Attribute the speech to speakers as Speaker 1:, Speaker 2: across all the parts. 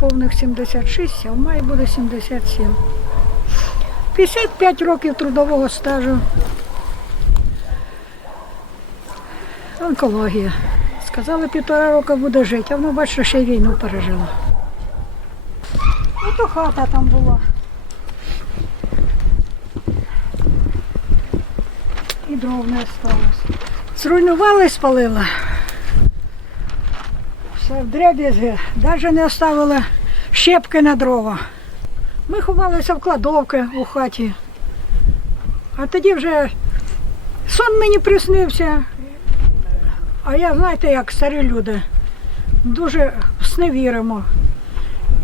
Speaker 1: повних 76, а в маї буде 77. 55 років трудового стажу. Онкологія. Сказали, півтора року буде жити, а воно, бачите, ще й війну пережила. Ото хата там була. І дров не осталось. Зруйнували, спалила. Все в дреб'язги. Навіть не оставили щепки на дрова. Ми ховалися в кладовки у хаті. А тоді вже сон мені приснився. А я, знаєте, як старі люди, дуже в сни віримо.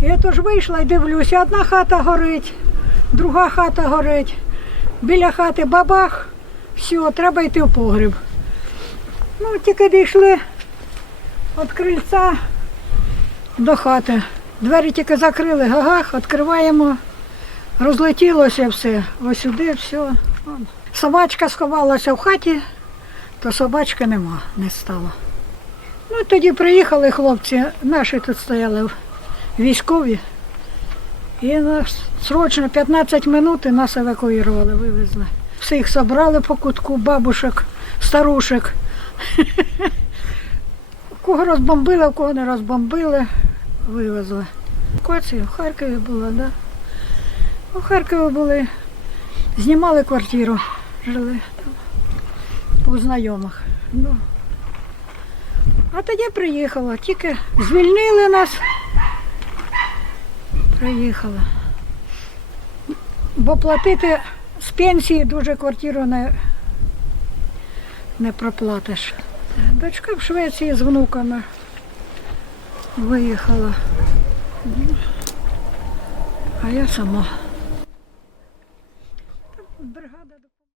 Speaker 1: Я тож вийшла і дивлюся, одна хата горить, друга хата горить. Біля хати бабах, все, треба йти в погріб. Ну, тільки дійшли від крильця до хати. Двері тільки закрили, гагах, відкриваємо, розлетілося все. Ось сюди, все. Собачка сховалася в хаті, то собачки нема, не стало. Ну, тоді приїхали хлопці, наші тут стояли військові. І нас срочно 15 минут нас евакуювали, вивезли. Всіх забрали по кутку, бабушек, старушек. Кого розбомбили, кого не розбомбили, вивезли. Коці в Харкові було, да? У Харкові були, знімали квартиру, жили там у знайомих. Ну. А тоді приїхала, тільки звільнили нас. Приїхала. Бо платити з пенсії дуже квартиру не, не проплатиш. Дочка в Швеції з внуками виїхала. А я сама. Бригада.